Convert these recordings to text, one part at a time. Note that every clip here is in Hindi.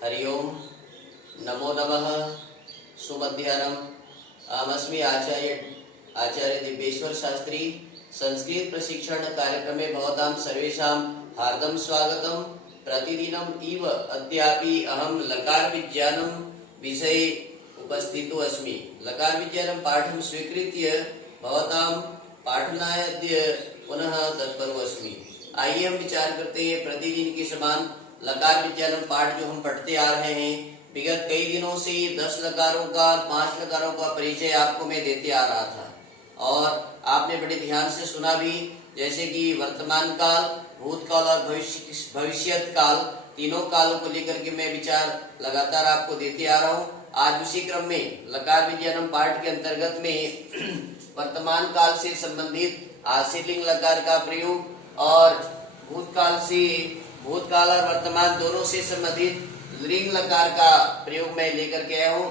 हरि ओम नमो नमः सुमध्याह्नम् अहमस्मि आचार्य दिव्येश्वर शास्त्री संस्कृत प्रशिक्षण कार्यक्रमे भवतां सर्वेषां हार्दं स्वागतम्। प्रतिदिनम् इव अद्यापि अहं लकार विज्ञानं विषये उपस्थितो अस्मि। लकार विज्ञानं पाठं स्वीकृत्य भवतां पाठनाय अद्य पुनः तत्परो अस्मि। आइए हम विचार करते हैं प्रतिदिन के समान लकार विज्ञानं पाठ जो हम पढ़ते आ रहे हैं। विगत कई दिनों से 10 लकारों का 5 लकारों का परिचय आपको मैं देते आ रहा था और आपने बड़े ध्यान से सुना भी, जैसे कि वर्तमान काल, भूतकाल और भविष्यत काल, तीनों कालों को लेकर के मैं विचार लगातार आपको देते आ रहा हूँ। आज उसी क्रम में लकार विज्ञानं पाठ के अंतर्गत में वर्तमान काल से संबंधित आशीर्लिंग लकार का प्रयोग और भूतकाल और वर्तमान दोनों से संबंधित लिंग लकार का प्रयोग मैं लेकर के आया हूँ।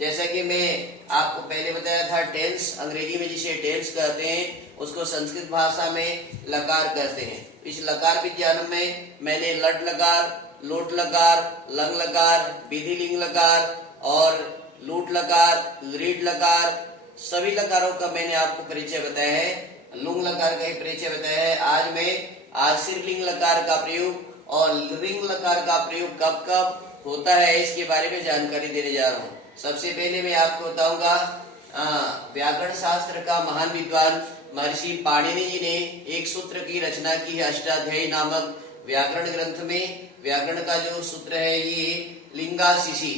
जैसा कि मैं आपको पहले बताया था, टेंस अंग्रेजी में जिसे टेंस कहते हैं उसको संस्कृत भाषा में लकार कहते हैं। इस लकार विज्ञान में मैंने लट लकार, लोट लकार, लंग लकार, विधि लिंग लकार और लूट लकार, लीड लकार, सभी लकारों का मैंने आपको परिचय बताया है। लुंग लकार का ही परिचय बताया है। आज मैं आशीर्लिंग लकार का प्रयोग और रिंग लकार का प्रयोग कब कब होता है इसके बारे में जानकारी देने जा रहा हूँ। सबसे पहले मैं आपको बताऊंगा, व्याकरण शास्त्र का महान विद्वान महर्षि पाणिनि जी ने एक सूत्र की रचना की है अष्टाध्यायी नामक व्याकरण ग्रंथ में। व्याकरण का जो सूत्र है ये लिंग आशीषी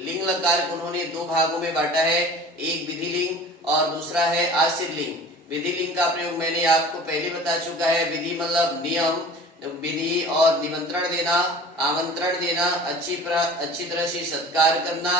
लिंग लकार को उन्होंने दो भागों में बांटा है, एक विधि लिंग और दूसरा है आशीर्लिंग। विधि लिंग का प्रयोग मैंने आपको पहले बता चुका है। विधि मतलब नियम, विधि और निमंत्रण देना, आमंत्रण देना, अच्छी तरह से सत्कार करना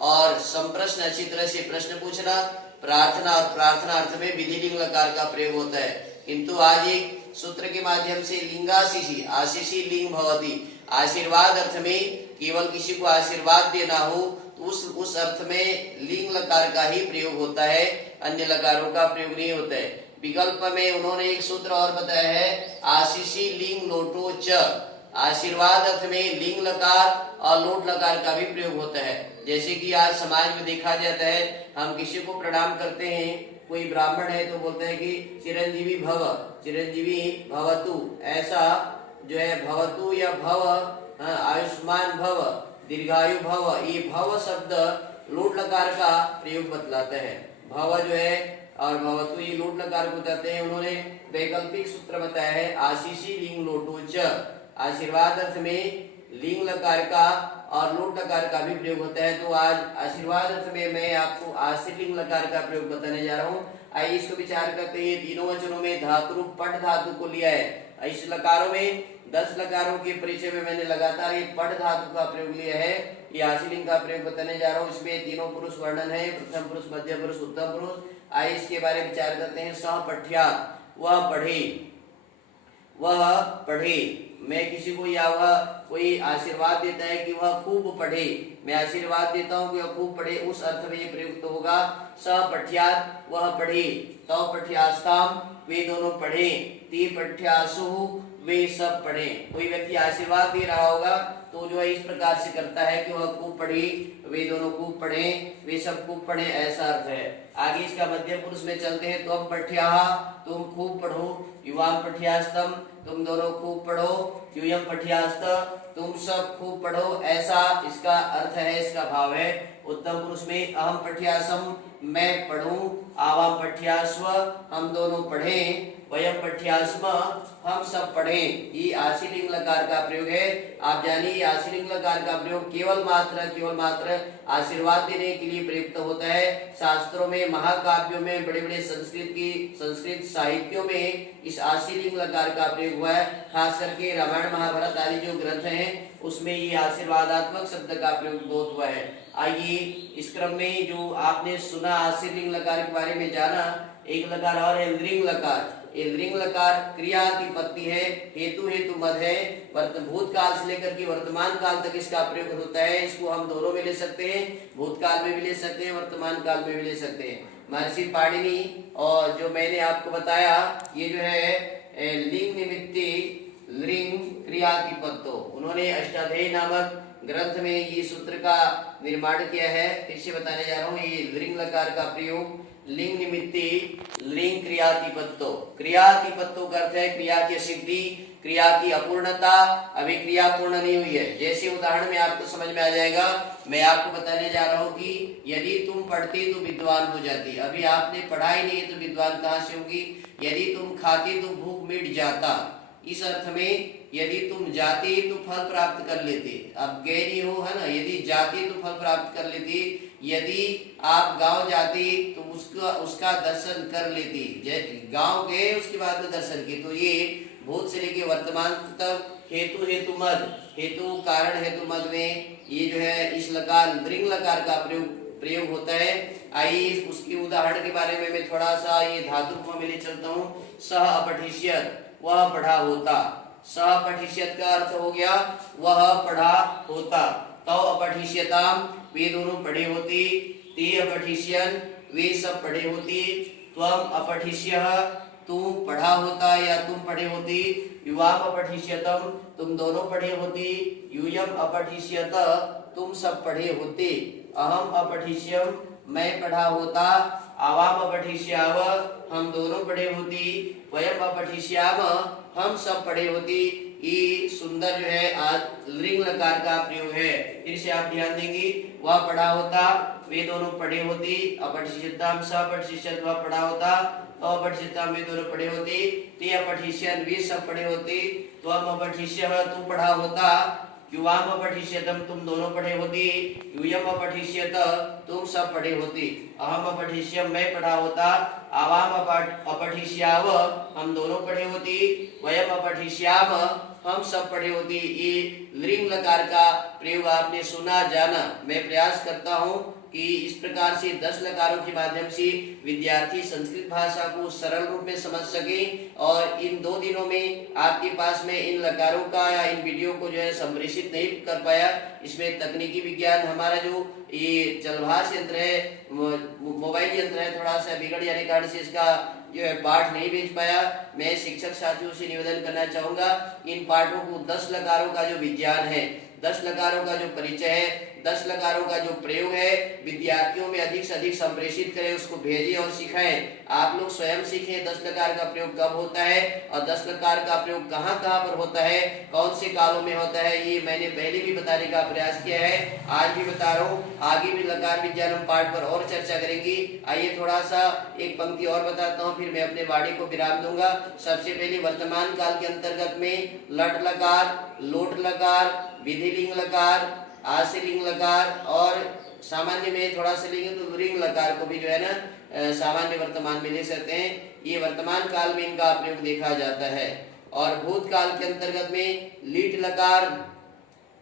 और संप्रश्न अच्छी तरह से प्रश्न पूछना, प्रार्थना और प्रार्थना अर्थ में विधि लिंग लकार का प्रयोग होता है। किंतु आज एक सूत्र के माध्यम से लिंगाशीषी आशीषी लिंग भवति, आशीर्वाद अर्थ में केवल किसी को आशीर्वाद देना हो तो उस अर्थ में लिंग लकार का ही प्रयोग होता है, अन्य लकारों का प्रयोग नहीं होता है। विकल्प में उन्होंने एक सूत्र और बताया है, आशीषी लिंग लोटो च, आशीर्वाद अर्थ में लिंग लकार और लोट लकार का भी प्रयोग होता है। जैसे कि आज समाज में देखा जाता है, हम किसी को प्रणाम करते हैं, कोई ब्राह्मण है तो बोलते हैं कि चिरंजीवी भव, चिरंजीवी भवतु, ऐसा जो है भवतु या भव, आयुष्मान भव, दीर्घायु भव, ये भव शब्द लोट लकार का प्रयोग बतलाता है। भव जो है और भवतु ये लोट लकार को बताते हैं। उन्होंने वैकल्पिक सूत्र बताया है, आशीषी लिंग लोटो च, आशीर्वाद अर्थ में लिंग लकार का और लोट लकार का भी प्रयोग होता है। तो आज आशीर्वाद अर्थ में मैं आपको आशीर्लिंग लकार का प्रयोग बताने जा रहा हूँ। आइए इसको विचार करते हैं। तीनों वचनों में धातु रूप पट धातु को लिया है। इस लकारों में 10 लकारों के परिचय में मैंने लगातार ये पट धातु का प्रयोग लिया है। ये आशीर्लिंग का प्रयोग बताने जा रहा हूँ। इसमें तीनों पुरुष वर्णन है, प्रथम पुरुष, मध्य पुरुष, उत्तम पुरुष। आइए इसके बारे में विचार करते हैं। सह पठ्या, वह पढ़े, वह पढ़े। मैं किसी को या वह कोई आशीर्वाद देता है कि वह खूब पढ़े, मैं आशीर्वाद देता हूँ कि वह खूब पढ़े, उस अर्थ में ये प्रयुक्त होगा। सह पठ्यात, वह पढ़े, तौ पठ्यास्ताम, वे दोनों पढ़े, ती पठ्यासु, वे सब पढ़े। कोई व्यक्ति आशीर्वाद दे रहा होगा तो जो है इस प्रकार से करता है कि वह खूब पढ़े, वे दोनों खूब पढ़े, वे सब खूब पढ़े, ऐसा अर्थ है। आगे इसका मध्य पुरुष में चलते हैं। त्वम पठ्याः, तुम खूब पढ़ो, युवाम पठ्यास्तम, तुम दोनों खूब पढ़ो, यूयम पठ्यास्त, तुम सब खूब पढ़ो, ऐसा इसका अर्थ है, इसका भाव है। उत्तम पुरुष में अहम पठ्यासम, मैं पढ़ूं, आवाम पठ्यास्व, हम दोनों पढ़ें, वयम पठ्यास्म, हम सब पढ़ें। ये आशीर्लिंग लकार का प्रयोग है। आप जानिए आशीर्लिंग लकार का प्रयोग केवल मात्र आशीर्वाद देने के लिए प्रयुक्त होता है। शास्त्रों में, महाकाव्यों में, बड़े बड़े संस्कृत साहित्यों में इस आशीर्लिंग लकार का प्रयोग हुआ है। खास करके रामायण महाभारत आदि जो ग्रंथ हैं उसमें ये आशीर्वादात्मक शब्द का प्रयोग बहुत हुआ है। आइए इस क्रम में जो आपने सुना आशीर्लिंग लकार के बारे में जाना, एक लकार और है लिंग लकार। ये लिंग लकार क्रिया की पत्ती है, हेतु मद है, भूतकाल से लेकर के वर्तमान काल तक इसका प्रयोग होता है। इसको हम दोनों में ले सकते हैं, भूतकाल में भी ले सकते हैं, वर्तमान काल में भी ले सकते हैं। महर्षि पाणिनि और जो मैंने आपको बताया ये जो है लिंग निमित्ति लिंग क्रिया की पत्तो, उन्होंने उन्होंने अष्टाध्यायी नामक ग्रंथ में ये सूत्र का निर्माण किया है। फिर से बताने जा रहा हूँ, ये लिंग लकार का प्रयोग लिंग निमित्ति लिंग क्रियातिपत्तो, क्रियातिपत्तो का अर्थ है क्रिया की सिद्धि, क्रिया की अपूर्णता, अभी क्रिया पूर्ण नहीं हुई है। जैसे उदाहरण में आपको समझ में आ जाएगा, मैं आपको बताने जा रहा हूँ कि यदि तुम पढ़ती तो विद्वान हो जाती, अभी आपने पढ़ा ही नहीं तो विद्वान कहाँ से होगी। यदि तुम खाती तो भूख मिट जाता, इस अर्थ में यदि तुम जाती तो फल प्राप्त कर लेते, अब गए नहीं हो है ना, यदि जाती तो फल प्राप्त कर लेती, यदि आप गांव जाती तो उसका दर्शन कर लेती, गांव गए उसके बाद में दर्शन किए। तो ये भूत से लेके वर्तमान तक हेतु हेतु मद, हेतु कारण हेतु मद में ये जो है इस लकार दृंग लकार का प्रयोग होता है। आइए उसके उदाहरण के बारे में मैं थोड़ा सा ये धातु रूप में ले चलता हूँ। सह अपठिष्यत, वह पढ़ा होता, सह पठिष्यत का अर्थ हो गया वह पढ़ा होता, तौ अपठिष्यताम, वे दोनों पढ़े होती, ते अपठिष्यन, वे सब पढ़े होती, त्वम अपठिष्यः, तू पढ़ा होता या तुम पढ़े होती, युवाम अपठिष्यतम, तुम दोनों पढ़े होती, यूयम अपठिष्यत, तुम सब पढ़े होते, अहम अपठिष्यम, मैं पढ़ा होता, आवाम अपठिष्याव, हम दोनों पढ़े होती, वयम अपठिष्याम, हम सब पढ़े होती। ये सुंदर जो है आज लिंग लकार का प्रयोग है। फिर से आप ध्यान देंगे, वह पढ़ा होता, वे दोनों पढ़े होती, अपठिष्यताम सह अपठिष्यत, वह पढ़ा होता, अपठिष्यताम वे दोनों पढ़े होती, ते अपठिष्यन, वे सब पढ़े होती, त्वम अपठिष्यः, तू पढ़ा होता, युवाम अपठिष्यतम, तुम दोनों पढ़े होती, यूयम अपठिष्यत, तुम सब पढ़े होती, अहम अपठिष्यम, मैं पढ़ा होता, आवाम अपठिष्याव, हम दोनों पढ़े होती, वयम अपठिष्याम, हम सब पढ़े होती। ये लिंग लकार का प्रयोग आपने सुना जाना। मैं प्रयास करता हूँ कि इस प्रकार से 10 लकारों के माध्यम से विद्यार्थी संस्कृत भाषा को सरल रूप में समझ सके। और इन 2 दिनों में आपके पास में इन लकारों का या इन वीडियो को जो है संप्रेषित नहीं कर पाया, इसमें तकनीकी विज्ञान हमारा जो ये चलभाष यंत्र है, मोबाइल यंत्र है, थोड़ा सा बिगड़ जाने के कारण से इसका जो है पाठ नहीं भेज पाया। मैं शिक्षक साथियों से निवेदन करना चाहूंगा, इन पाठों को 10 लकारों का जो विज्ञान है, 10 लकारों का जो परिचय है, 10 लकारों का जो प्रयोग है, विद्यार्थियों में अधिक से अधिक संप्रेषित करें, उसको भेजें और सिखाएं। आप लोग स्वयं सीखें 10 लकार का प्रयोग कब होता है और 10 लकार का प्रयोग कहाँ कहाँ पर होता है, कौन से कालों में होता है, ये मैंने पहले भी बताने का प्रयास किया है, आज भी बता रहा हूँ। आगे भी लकार विज्ञान पाठ पर और चर्चा करेंगे। आइए थोड़ा सा एक पंक्ति और बताता हूँ, फिर मैं अपने वाणी को विराम दूंगा। सबसे पहले वर्तमान काल के अंतर्गत में लट लकार, लोट लकार, विधिलिंग लकार, आशीलिंग लकार और सामान्य में थोड़ा सा लेंगे तो लिंग लकार को भी जो है ना सामान्य वर्तमान में ले सकते हैं। ये वर्तमान काल में इनका प्रयोग देखा जाता है। और भूतकाल के अंतर्गत में लीट लकार,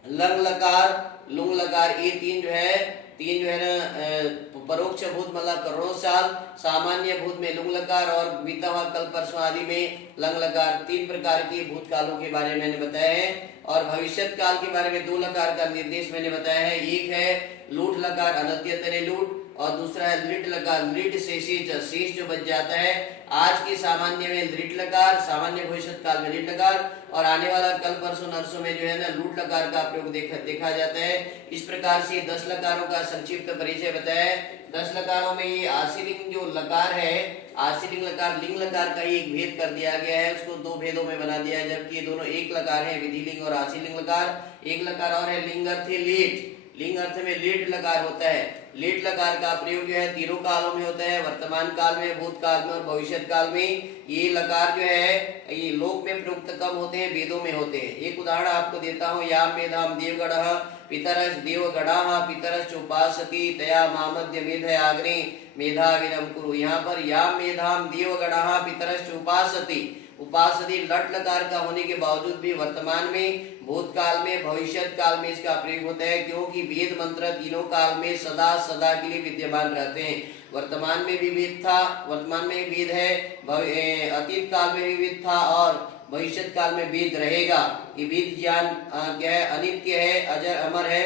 लंग लकार, लुंग लकार, ये तीन जो है ना परोक्ष भूत मतलब करोड़ों साल, सामान्य भूत में लुंग लकार और बीता हुआ कल परसों आदि में लंग लकार, 3 प्रकार के भूतकालों के बारे में मैंने बताया है। और भविष्यत काल के बारे में 2 लकार का निर्देश मैंने बताया है। एक है लूट लकार, अनद्यतने लूट, और दूसरा है लिट लकार, लिट शेष जो बच जाता है। आज के सामान्य में लिट लकार, सामान्य भविष्यत काल में लिट लकार, और आने वाला कल परसों नरसों में जो है ना लूट लकार का प्रयोग देखा जाता है। इस प्रकार से 10 लकारों का संक्षिप्त परिचय बताया है। 10 लकारों में ये आशीलिंग जो लकार है, आशीलिंग लकार लिंग लकार का ही एक भेद कर दिया गया है, उसको 2 भेदों में बना दिया है, जबकि ये दोनों एक लकार है, विधिलिंग और आशीलिंग लकार। एक लकार और है लिंग अर्थ लेट, लिंग अर्थ में लेट लकार होता है। लेट लकार का प्रयोग जो है तीनों कालों में होता है, वर्तमान काल में, भूतकाल में और भविष्यत काल में। ये लकार जो है ये लोक में प्रयुक्त कम होते हैं, वेदों में होते हैं। एक उदाहरण आपको देता हूँ, याम मेधाम देवगणः पितरश्च देवगणाः पितरश्च उपासति तया मामद्य मेधय आग्ने मेधाविनम कुरु। यहाँ पर याम मेधाम देवगणाः पितरश्च उपासति, उपासति लट लकार का होने के बावजूद भी वर्तमान में, भूतकाल में, भविष्यत काल में इसका प्रयोग होता है, क्योंकि वेद मंत्र तीनों काल में सदा सदा के लिए विद्यमान रहते हैं। वर्तमान में भी वेद था, वर्तमान में वेद है, अतीत काल में भी वेद था और भविष्यत काल में वेद रहेगा। ये वेद ज्ञान क्या है, अनित्य है, अजर अमर है।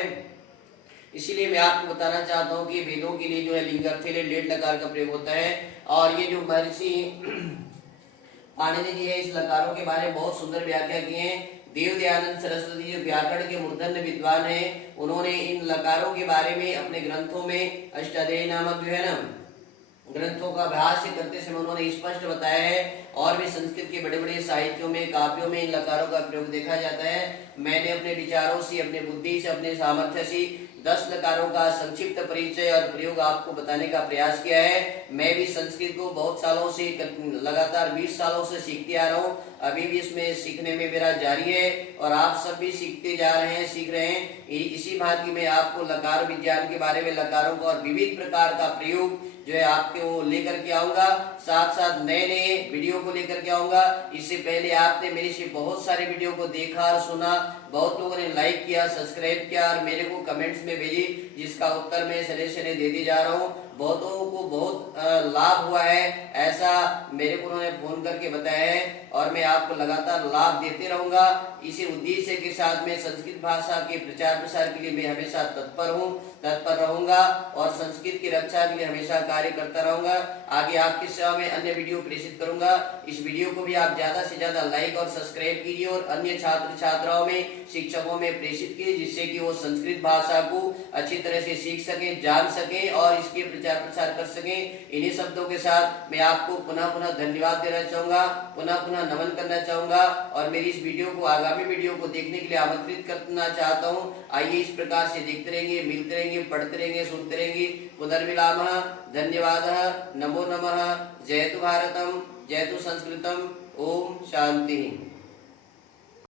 इसीलिए मैं आपको बताना चाहता हूँ कि वेदों के लिए जो है लिंगार्थ लेट लकार का प्रयोग होता है। और ये जो महर्षि पाणिनि जी है इस लकारों के बारे में बहुत सुंदर व्याख्या की है। देव दयानंद सरस्वती जो व्याकरण के मूर्धन्य विद्वान है, उन्होंने इन लकारों के बारे में अपने ग्रंथों में अष्टाध्यायी नामक जो है ना ग्रंथों का भाष्य करते समय उन्होंने स्पष्ट बताया है। और भी संस्कृत के बड़े बड़े साहित्यों में, काव्यों में इन लकारों का प्रयोग देखा जाता है। मैंने अपने विचारों से, अपने बुद्धि से, अपने सामर्थ्य से 10 लकारों का संक्षिप्त परिचय और प्रयोग आपको बताने का प्रयास किया है। मैं भी संस्कृत को बहुत सालों से, लगातार 20 सालों से सीखते आ रहा हूँ। अभी भी इसमें सीखने में मेरा जारी है और आप सब भी सीखते जा रहे हैं, सीख रहे हैं। इसी भांति मैं आपको लकार विज्ञान के बारे में, लकारों का और विविध प्रकार का प्रयोग जो है आपके वो लेकर के आऊंगा। साथ साथ नए नए वीडियो को लेकर के आऊंगा। इससे पहले आपने मेरे से बहुत सारे वीडियो को देखा और सुना, बहुत लोगों ने लाइक किया, सब्सक्राइब किया और मेरे को कमेंट्स में भेजी, जिसका उत्तर मैं शनि शनि देते जा रहा हूँ। बहुतों को बहुत लाभ हुआ है, ऐसा मेरे को उन्होंने फोन करके बताया है और मैं आपको लगातार लाभ देते रहूंगा। इसी उद्देश्य के साथ में संस्कृत भाषा के प्रचार प्रसार के लिए मैं हमेशा तत्पर रहूंगा और संस्कृत की रक्षा के लिए हमेशा कार्य करता रहूंगा। आगे आपकी सेवा में अन्य वीडियो प्रेषित करूंगा। इस वीडियो को भी आप ज्यादा से ज्यादा लाइक और सब्सक्राइब कीजिए और अन्य छात्र छात्राओं में, शिक्षकों में प्रेषित कीजिए, जिससे कि वो संस्कृत भाषा को अच्छी तरह से सीख सके, जान सके और इसके प्रचार प्रसार कर सके। इन्हीं शब्दों के साथ मैं आपको पुनः धन्यवाद देना चाहूंगा, पुनः नमन करना चाहूंगा और मेरी इस वीडियो को, आगामी वीडियो को देखने के लिए आमंत्रित करना चाहता हूँ। आइए इस प्रकार से देखते रहेंगे, मिलते रहेंगे, पढ़ते रहेंगे, सुनते रहेंगे। पुनर्मिलामः। धन्यवादः। नमो नमः। जयतु भारतम, जयतु संस्कृतम। ओम शांति।